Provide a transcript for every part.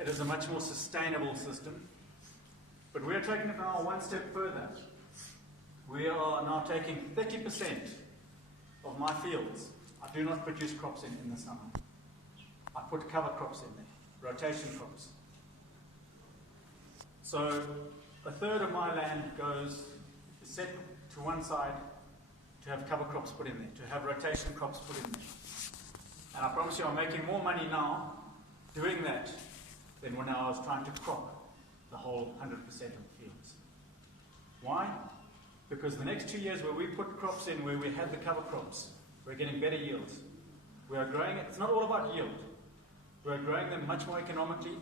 it is a much more sustainable system. But we're taking it now one step further. We are now taking 30% of my fields. I do not produce crops in the summer. I put cover crops in there, rotation crops. So a third of my land is set to one side to have cover crops put in there, to have rotation crops put in there. And I promise you I'm making more money now doing that than when I was trying to crop the whole 100% of the fields. Why? Because the next 2 years where we put crops in, where we had the cover crops, we're getting better yields. We are growing it. It's not all about yield. We're growing them much more economically.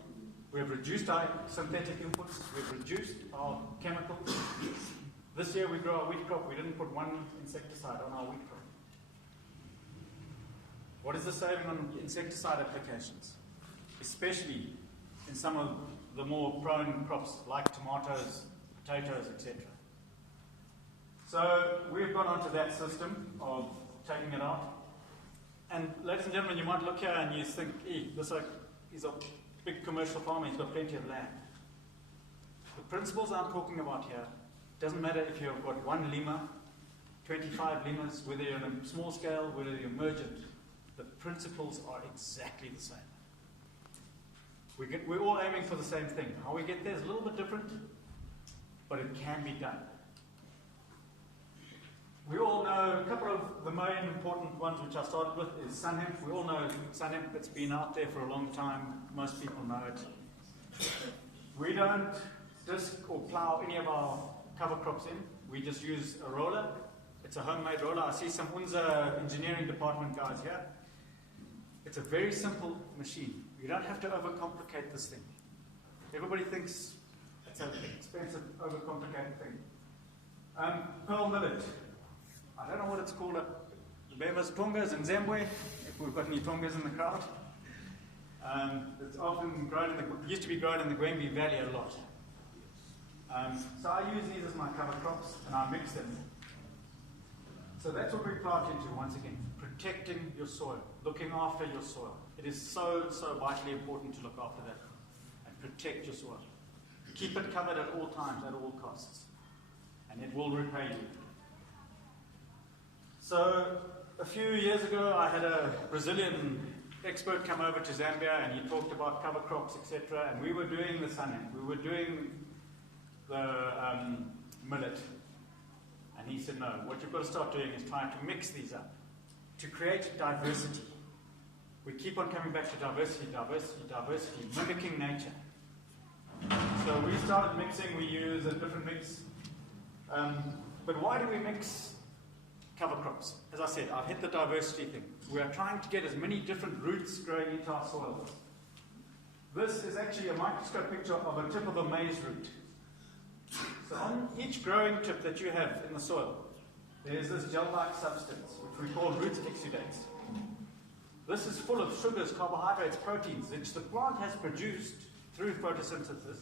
We have reduced our synthetic inputs. We've reduced our chemicals. This year we grow our wheat crop. We didn't put one insecticide on our wheat crop. What is the saving on insecticide applications? Especially in some of the more prone crops like tomatoes, potatoes, etc. So we've gone onto that system of taking it out. And ladies and gentlemen, you might look here and you think, this is a big commercial farmer, he's got plenty of land. The principles I'm talking about here, doesn't matter if you've got 1 lima, 25 limas, whether you're on a small scale, whether you're mergent, the principles are exactly the same. We're all aiming for the same thing. How we get there is a little bit different, but it can be done. We all know a couple of the main important ones which I started with is sun hemp. We all know sun hemp. It's been out there for a long time. Most people know it. We don't disc or plow any of our cover crops in. We just use a roller. It's a homemade roller. I see some Unza engineering department guys here. It's a very simple machine. You don't have to overcomplicate this thing. Everybody thinks it's an expensive, overcomplicated thing. Pearl millet. I don't know what it's called. Bemas Tongas in Zimbabwe, if we've got any Tongas in the crowd. It's often grown used to be grown in the Gwembi Valley a lot. So I use these as my cover crops and I mix them. So that's what we plant into once again. Protecting your soil, looking after your soil. It is so vitally important to look after that and protect your soil. Keep it covered at all times, at all costs, and it will repay you. So a few years ago, I had a Brazilian expert come over to Zambia, and he talked about cover crops, etc. And we were doing the sun hemp, we were doing the millet, and he said, no, what you've got to start doing is trying to mix these up to create diversity. We keep on coming back to diversity, mimicking nature. So we started mixing, we use a different mix. But why do we mix cover crops? As I said, I've hit the diversity thing. We are trying to get as many different roots growing into our soil. This is actually a microscope picture of a tip of a maize root. So on each growing tip that you have in the soil, there's this gel-like substance, which we call root exudates. This is full of sugars, carbohydrates, proteins, which the plant has produced through photosynthesis,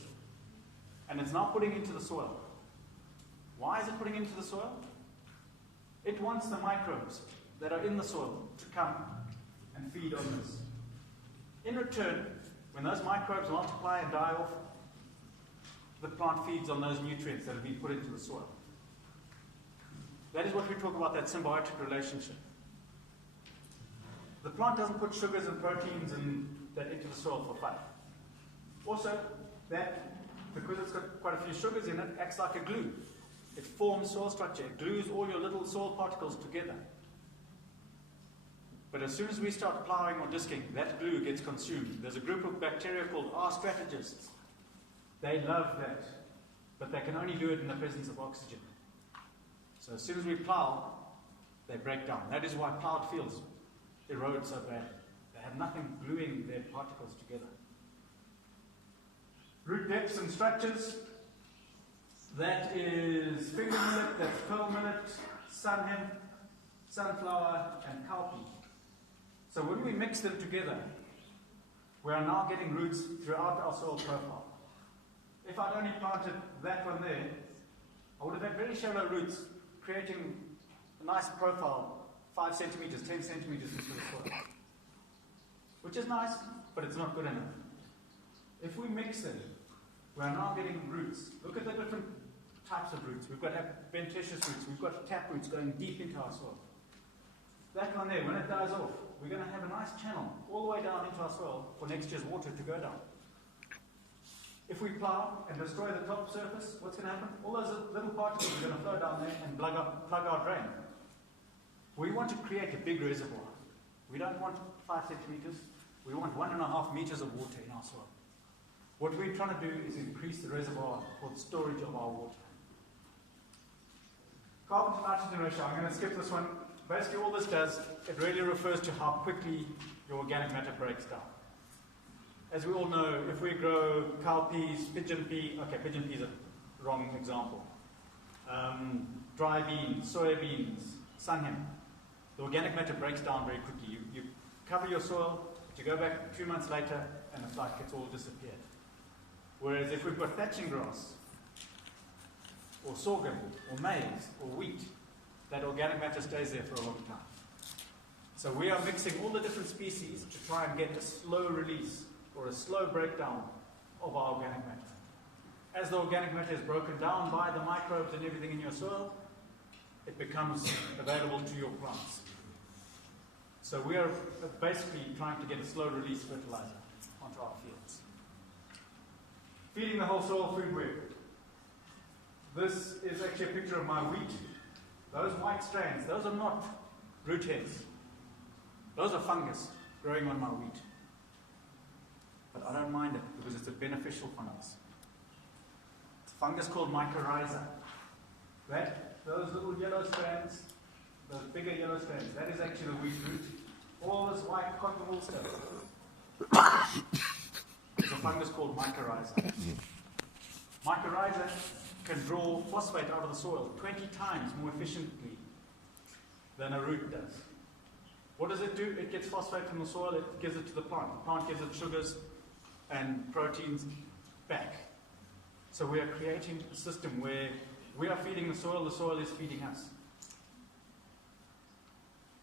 and it's now putting into the soil. Why is it putting into the soil? It wants the microbes that are in the soil to come and feed on this. In return, when those microbes multiply and die off, the plant feeds on those nutrients that have been put into the soil. That is what we talk about, that symbiotic relationship. The plant doesn't put sugars and proteins into the soil for fun. Also, that, because it's got quite a few sugars in it, acts like a glue. It forms soil structure. It glues all your little soil particles together. But as soon as we start plowing or disking, that glue gets consumed. There's a group of bacteria called R. strategists. They love that, but they can only do it in the presence of oxygen. So as soon as we plow, they break down. That is why plowed fields erode so badly. They have nothing gluing their particles together. Root depths and structures. That is finger millet, that's pearl millet, sun hemp, sunflower, and cowpea. So when we mix them together, we are now getting roots throughout our soil profile. If I'd only planted that one there, I would have had very shallow roots, creating a nice profile, 5 centimeters, 10 centimeters into the soil. Which is nice, but it's not good enough. If mix them, we are now getting roots. Look at the different types of roots. We've got adventitious roots. We've got tap roots going deep into our soil. That one there, when it dies off, we're going to have a nice channel all the way down into our soil for next year's water to go down. If we plow and destroy the top surface, what's going to happen? All those little particles are going to flow down there and plug our drain. We want to create a big reservoir. We don't want 5 centimeters. We want 1.5 meters of water in our soil. What we're trying to do is increase the reservoir for the storage of our water. Carbon to nitrogen ratio, I'm going to skip this one. Basically all this does, it really refers to how quickly your organic matter breaks down. As we all know, if we grow cowpeas, pigeon pea is a wrong example. Dry beans, soybeans, sun hemp, the organic matter breaks down very quickly. You cover your soil, you go back 2 months later, and it's like it's all disappeared. Whereas if we've got thatching grass, or sorghum, or maize, or wheat, that organic matter stays there for a long time. So we are mixing all the different species to try and get a slow release, or a slow breakdown of our organic matter. As the organic matter is broken down by the microbes and everything in your soil, it becomes available to your plants. So we are basically trying to get a slow release fertilizer onto our fields. Feeding the whole soil food web. This is actually a picture of my wheat. Those white strands, those are not root heads. Those are fungus growing on my wheat. But I don't mind it because it's a beneficial fungus. It's a fungus called mycorrhiza. Those little yellow strands, those bigger yellow strands, that is actually the wheat root. All this white cotton wool stuff is a fungus called mycorrhiza. Mycorrhiza can draw phosphate out of the soil 20 times more efficiently than a root does. What does it do? It gets phosphate from the soil, it gives it to the plant. The plant gives it sugars and proteins back. So we are creating a system where we are feeding the soil is feeding us.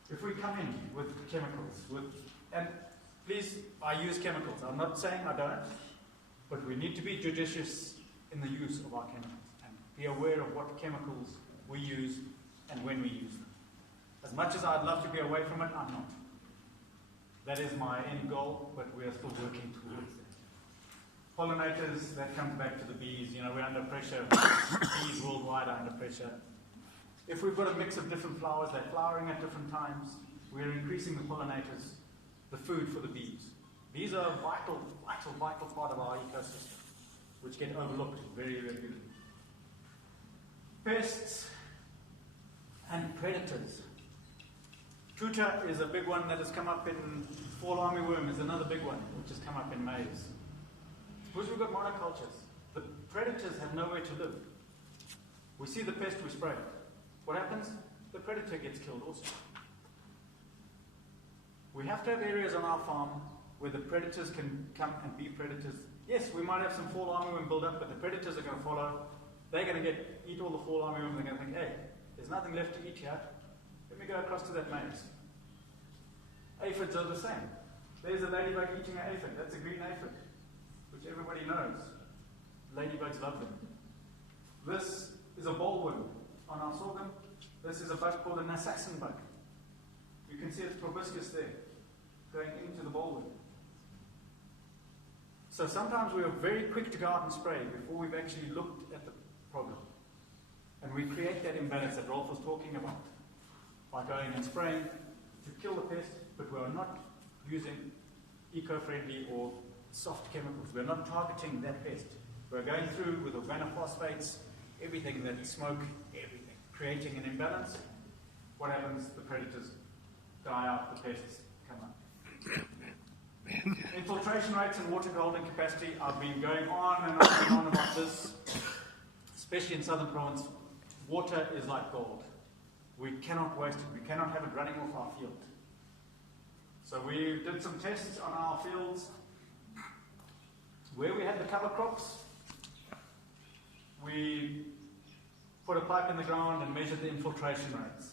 If we come in with chemicals, and please, I use chemicals. I'm not saying I don't, but we need to be judicious in the use of our chemicals and be aware of what chemicals we use and when we use them. As much as I'd love to be away from it, I'm not. That is my end goal, but we are still working towards it. Pollinators, that comes back to the bees. You know, we're under pressure. Bees worldwide are under pressure. If we've got a mix of different flowers, they're flowering at different times, we're increasing the pollinators, the food for the bees. Bees are a vital part of our ecosystem, which get overlooked very regularly. Pests and predators. Tuta is a big one that has come up in fall armyworm is another big one, which has come up in maize. Because we've got monocultures, the predators have nowhere to live. We see the pest, we spray it. What happens? The predator gets killed also. We have to have areas on our farm where the predators can come and be predators. Yes, we might have some fall armyworm build up, but the predators are going to follow. They're going to eat all the fall armyworm, and they're going to think, hey, there's nothing left to eat here. Let me go across to that maize. Aphids are the same. There's a ladybug eating an aphid. That's a green aphid, which everybody knows. Ladybugs love them. This is a bollworm on our sorghum. This is a bug called an assassin bug. You can see its proboscis there, going into the bollworm. So sometimes we are very quick to go out and spray before we've actually looked at the problem. And we create that imbalance that Rolf was talking about by going and spraying to kill the pest, but we are not using eco-friendly or soft chemicals. We're not targeting that pest. We're going through with organophosphates, everything that smoke, everything, creating an imbalance. What happens? The predators die out, the pests come up. Infiltration rates and water holding capacity. I've been going on and on and on about this, especially in Southern Province. Water is like gold. We cannot waste it. We cannot have it running off our field. So we did some tests on our fields. Where we had the cover crops, we put a pipe in the ground and measured the infiltration rates.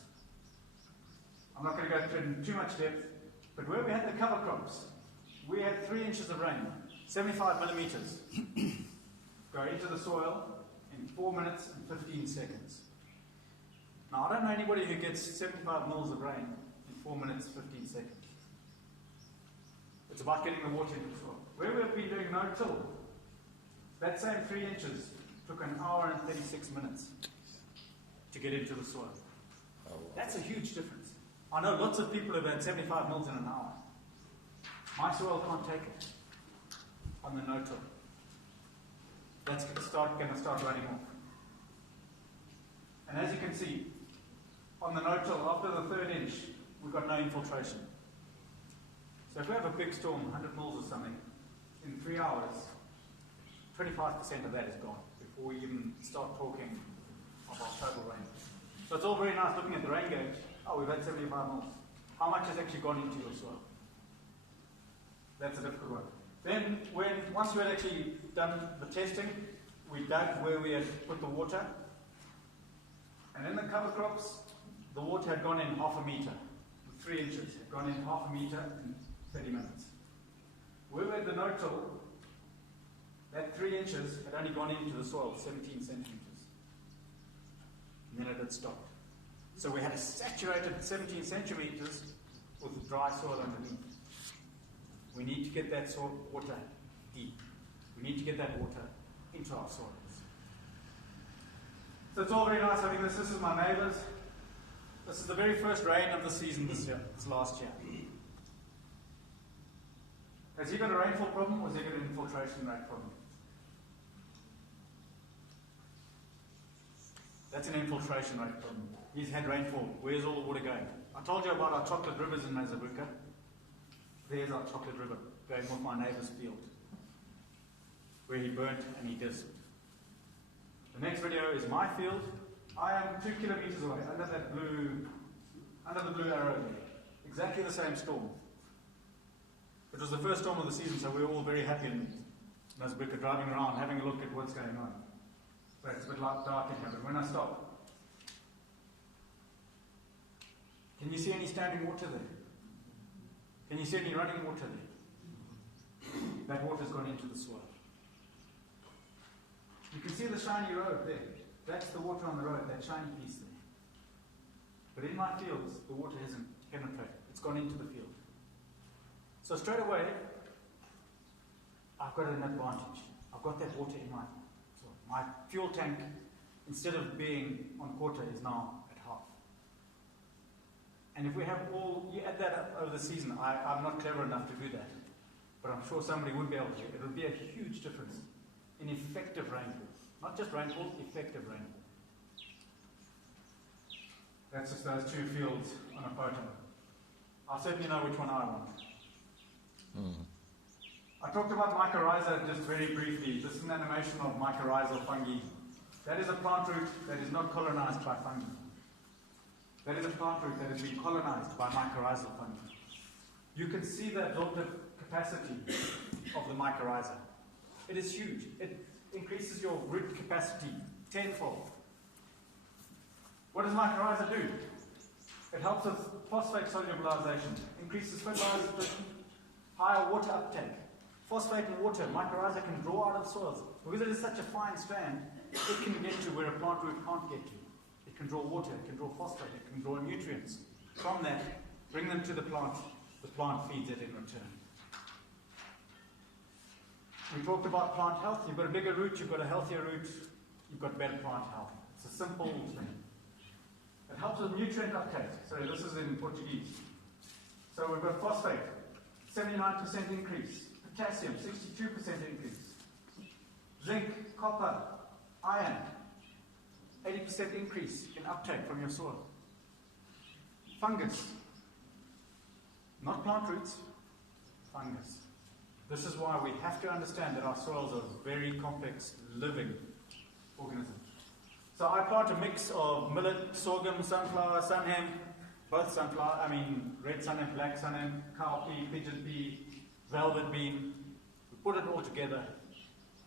I'm not going to go into too much depth, but where we had the cover crops, we had 3 inches of rain, 75 millimeters go into the soil in 4 minutes and 15 seconds. Now, I don't know anybody who gets 75 mils of rain in 4 minutes, 15 seconds. It's about getting the water into the soil. Where we've been doing no-till, that same 3 inches took an hour and 36 minutes to get into the soil. That's a huge difference. I know lots of people have had 75 mils in an hour. My soil can't take it on the no-till. That's going to start running off. And as you can see, on the no-till, after the 3rd inch, we've got no infiltration. So if we have a big storm, 100 mils or something, in 3 hours, 25% of that is gone before we even start talking about total rain. So it's all very nice looking at the rain gauge. Oh, we've had 75 mils. How much has actually gone into your soil? That's a difficult one. Then, once we had actually done the testing, we dug where we had put the water. And in the cover crops, the water had gone in half a meter. 3 inches had gone in half a meter in 30 minutes. Where we had the no-till, that 3 inches had only gone into the soil 17 centimeters. And then it had stopped. So we had a saturated 17 centimeters with dry soil underneath. We need to get that water deep. We need to get that water into our soils. So it's all very nice having this. This is my neighbours. This is the very first rain of the season this year. It's last year. Has he got a rainfall problem or has he got an infiltration rate problem? That's an infiltration rate problem. He's had rainfall. Where's all the water going? I told you about our chocolate rivers in Mazabuka. There's our chocolate river going off my neighbour's field, where he burnt and he dizzed. The next video is my field. I am 2 kilometers away, under the blue arrow there. Exactly the same storm. It was the first storm of the season, so we were all very happy in Mazabuka, driving around, having a look at what's going on. So it's a bit dark in here, but when I stop, can you see any standing water there? Can you see any running water there? That water's gone into the soil. You can see the shiny road there. That's the water on the road, that shiny piece there. But in my fields, the water hasn't penetrated. It's gone into the field. So straight away, I've got an advantage. I've got that water in my soil. My fuel tank, instead of being on quarter, is now at half. And if we have you add that up over the season, I'm not clever enough to do that. But I'm sure somebody would be able to. It would be a huge difference in effective rainfall. Not just rainfall, effective rainfall. That's just those 2 fields on a photo. I certainly know which one I want. I talked about mycorrhiza just very briefly. This is an animation of mycorrhizal fungi. That is a plant root that is not colonized by fungi. That is a plant root that has been colonized by mycorrhizal fungi. You can see the absorptive capacity of the mycorrhiza. It is huge. It increases your root capacity tenfold. What does mycorrhiza do? It helps with phosphate solubilization, increases fertilization, higher water uptake. Phosphate and water, mycorrhiza can draw out of soils. Because it is such a fine strand, it can get to where a plant root can't get to. It can draw water, it can draw phosphate, it can draw nutrients. From that, bring them to the plant feeds it in return. We talked about plant health. You've got a bigger root, you've got a healthier root, you've got better plant health. It's a simple thing. It helps with nutrient uptake. Sorry, this is in Portuguese. So we've got phosphate, 79% increase. Potassium, 62% increase. Zinc, copper, iron, 80% increase in uptake from your soil. Fungus, not plant roots, fungus. This is why we have to understand that our soils are very complex, living organisms. So I plant a mix of millet, sorghum, sunflower, sunhemp, both sunflower, red sunhemp, black sunhemp, cowpea, pigeon pea, velvet bean. We put it all together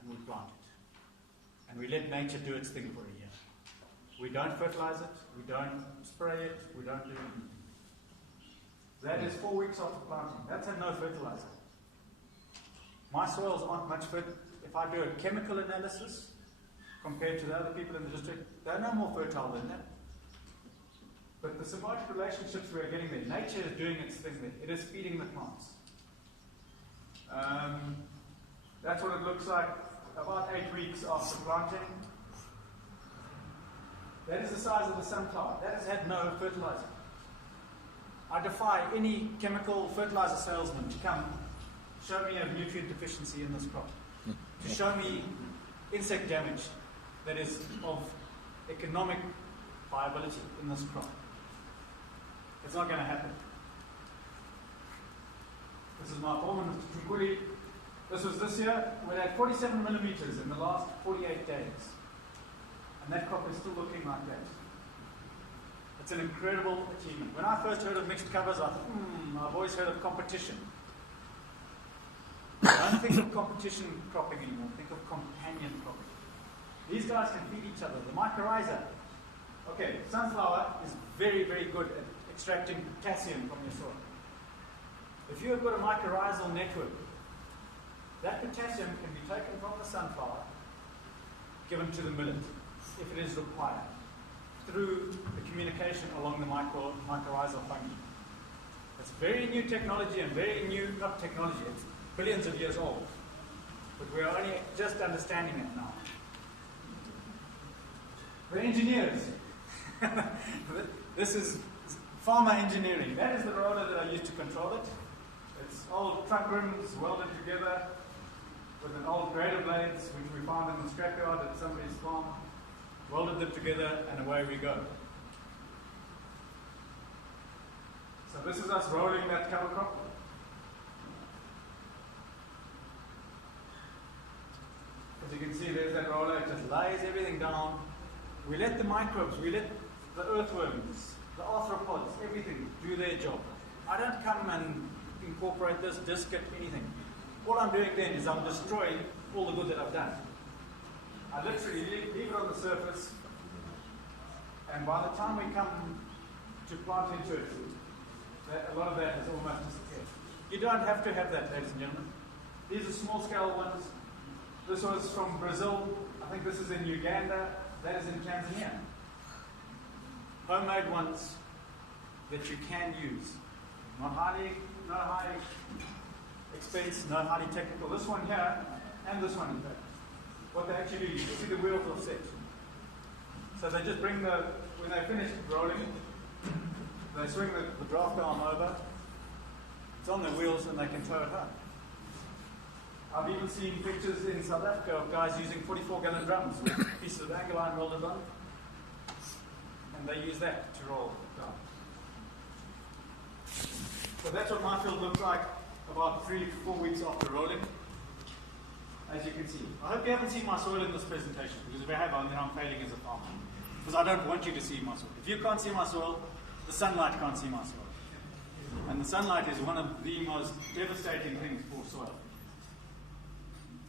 and we plant it. And we let nature do its thing for a year. We don't fertilize it, we don't spray it, we don't do anything. That is 4 weeks after planting. That's had no fertilizer. My soils aren't much fit. If I do a chemical analysis compared to the other people in the district, they're no more fertile than that. But the symbiotic relationships we're getting there, nature is doing its thing there. It is feeding the plants. That's what it looks like about 8 weeks after planting. That is the size of the sunflower. That has had no fertilizer. I defy any chemical fertilizer salesman to come show me a nutrient deficiency in this crop. To show me insect damage that is of economic viability in this crop. It's not going to happen. This is my form in Tunkuli. This was this year. We had 47 millimeters in the last 48 days. And that crop is still looking like that. It's an incredible achievement. When I first heard of mixed covers, I thought, I've always heard of competition. Don't think of competition cropping anymore. Think of companion cropping. These guys can feed each other. The mycorrhiza. Okay, sunflower is very, very good at extracting potassium from your soil. If you have got a mycorrhizal network, that potassium can be taken from the sunflower, given to the millet, if it is required, through the communication along the mycorrhizal fungi. It's very new technology and very new, not technology, it's billions of years old. But we are only just understanding it now. The engineers. This is farmer engineering. That is the roller that I used to control it. It's old truck rims welded together with an old grader blades, which we found in the scrapyard at somebody's farm. Welded them together, and away we go. So this is us rolling that cover crop. As you can see, there's that roller. It just lays everything down. We let the microbes, we let the earthworms, the arthropods, everything do their job. I don't come and incorporate this, disc it, anything. All I'm doing then is I'm destroying all the good that I've done. I literally leave it on the surface, and by the time we come to plant into it, a lot of that has almost disappeared. You don't have to have that, ladies and gentlemen. These are small scale ones. This was from Brazil. I think this is in Uganda. That is in Tanzania. Homemade ones that you can use. Not high expense, not highly technical. This one here, and this one in fact. What they actually do, you can see the wheels are set. So they just bring when they finish rolling, they swing the draft arm over. It's on the wheels and they can tow it home. I've even seen pictures in South Africa of guys using 44-gallon drums with pieces of angle iron welded on, and they use that to roll down. So that's what my field looks like about 3 to 4 weeks after rolling. As you can see. I hope you haven't seen my soil in this presentation, because if you have, then I'm failing as a farmer. Because I don't want you to see my soil. If you can't see my soil, the sunlight can't see my soil. And the sunlight is one of the most devastating things for soil.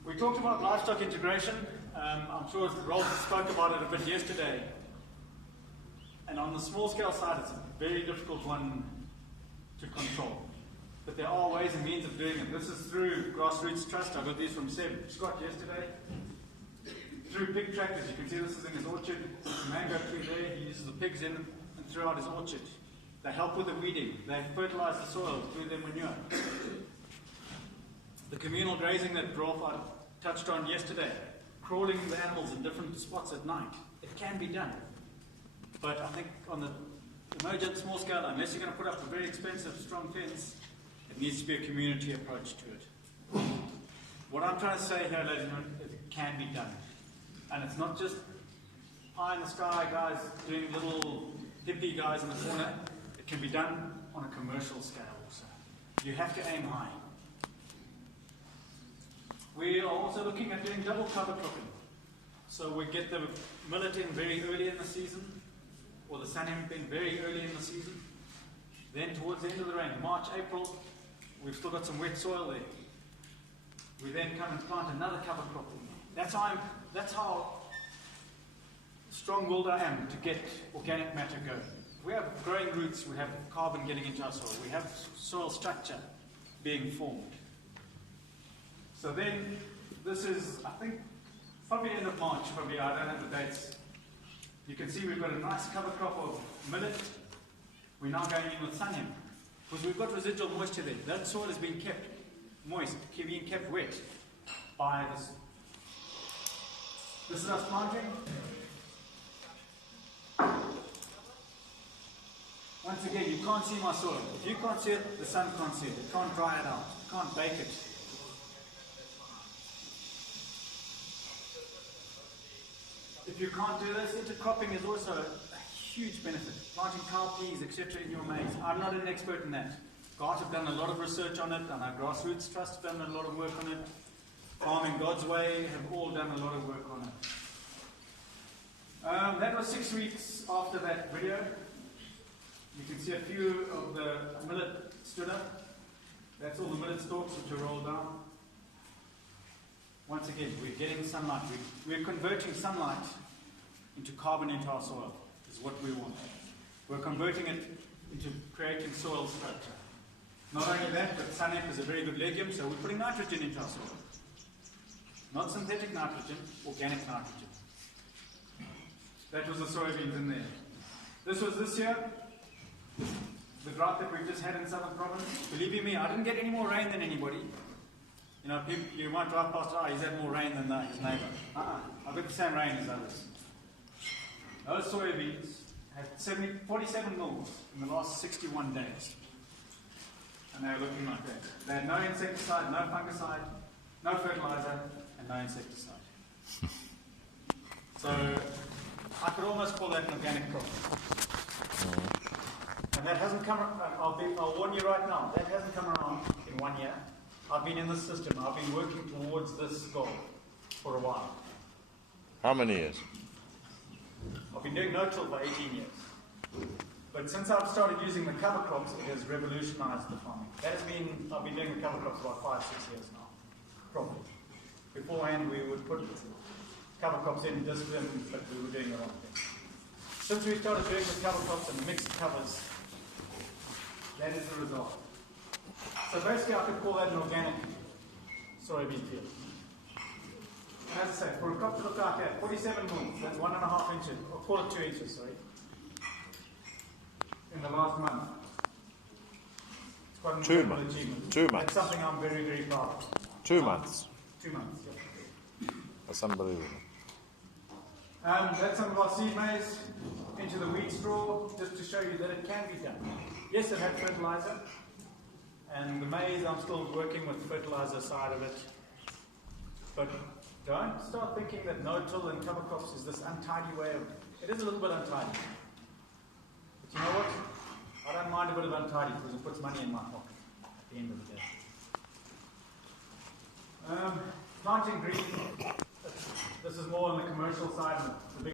We talked about livestock integration. I'm sure Rolf spoke about it a bit yesterday. And on the small scale side, it's a very difficult one to control. But there are ways and means of doing it. This is through Grassroots Trust. I got these from Seb Scott yesterday. Through pig tractors. You can see this is in his orchard. There's a mango tree there. He uses the pigs in and throughout his orchard. They help with the weeding. They fertilize the soil through their manure. The communal grazing that Rolf touched on yesterday. Crawling the animals in different spots at night. It can be done. But I think on the emergent small scale, unless you're going to put up a very expensive, strong fence, it needs to be a community approach to it. What I'm trying to say here, ladies and gentlemen, is it can be done. And it's not just pie in the sky guys doing little hippie guys in the corner. It can be done on a commercial scale also. You have to aim high. We are also looking at doing double cover cropping. So we get the millet in very early in the season, or the sunhemp in very early in the season. Then towards the end of the rain, March, April, we've still got some wet soil there. We then come and plant another cover crop in there. That's how strong-willed I am to get organic matter going. We have growing roots, we have carbon getting into our soil, we have soil structure being formed. So then, this is, I think, probably end of March, probably, I don't have the dates. You can see we've got a nice cover crop of millet. We're now going in with sun hemp. Because we've got residual moisture there. That soil is being kept moist, being kept wet by this. This is us planting. Once again, you can't see my soil. If you can't see it, the sun can't see it. You can't dry it out. You can't bake it. If you can't do this, intercropping is also a huge benefit. Planting cowpeas, etc. in your maize. I'm not an expert in that. God have done a lot of research on it, and our Grassroots Trust have done a lot of work on it. Farming God's Way have all done a lot of work on it. That was 6 weeks after that video. You can see a few of the millet stood up. That's all the millet stalks which are rolled down. Once again, we're getting sunlight. We're converting sunlight into carbon into our soil, is what we want. We're converting it into creating soil structure. Not only that, but sun hemp is a very good legume, so we're putting nitrogen into our soil. Not synthetic nitrogen, organic nitrogen. That was the soybeans in there. This was this year. The drought that we've just had in Southern Province. Believe you me, I didn't get any more rain than anybody. You know, people, you might drive past, he's had more rain than his neighbour. I've got the same rain as others. Those soybeans had 47 mils in the last 61 days. And they're looking like that. They had no insecticide, no fungicide, no fertilizer, and no insecticide. So, I could almost call that an organic crop. And that hasn't come, I'll warn you right now, that hasn't come around in 1 year. I've been in this system, I've been working towards this goal for a while. How many years? I've been doing no-till for 18 years. But since I've started using the cover crops, it has revolutionized the farming. I've been doing the cover crops for about 5-6 years now, probably. Beforehand, we would put cover crops in discipline, but we were doing the wrong thing. Since we started doing the cover crops and mixed covers, that is the result. So basically, I could call that an organic soybean field. As I say, for a crop to look like that, 47 mils, that's 1.5 inches, or call it 2 inches, sorry, in the last month. It's quite an incredible achievement. 2 months. That's something I'm very, very proud of. 2 months. 2 months, yeah. That's unbelievable. That's some of our seed maize into the wheat straw, just to show you that it can be done. Yes, it had fertilizer, and the maize, I'm still working with the fertilizer side of it. But don't start thinking that no-till and cover crops is this untidy way of, it is a little bit untidy. But you know what? I don't mind a bit of untidy because it puts money in my pocket at the end of the day. Planting green, this is more on the commercial side. The big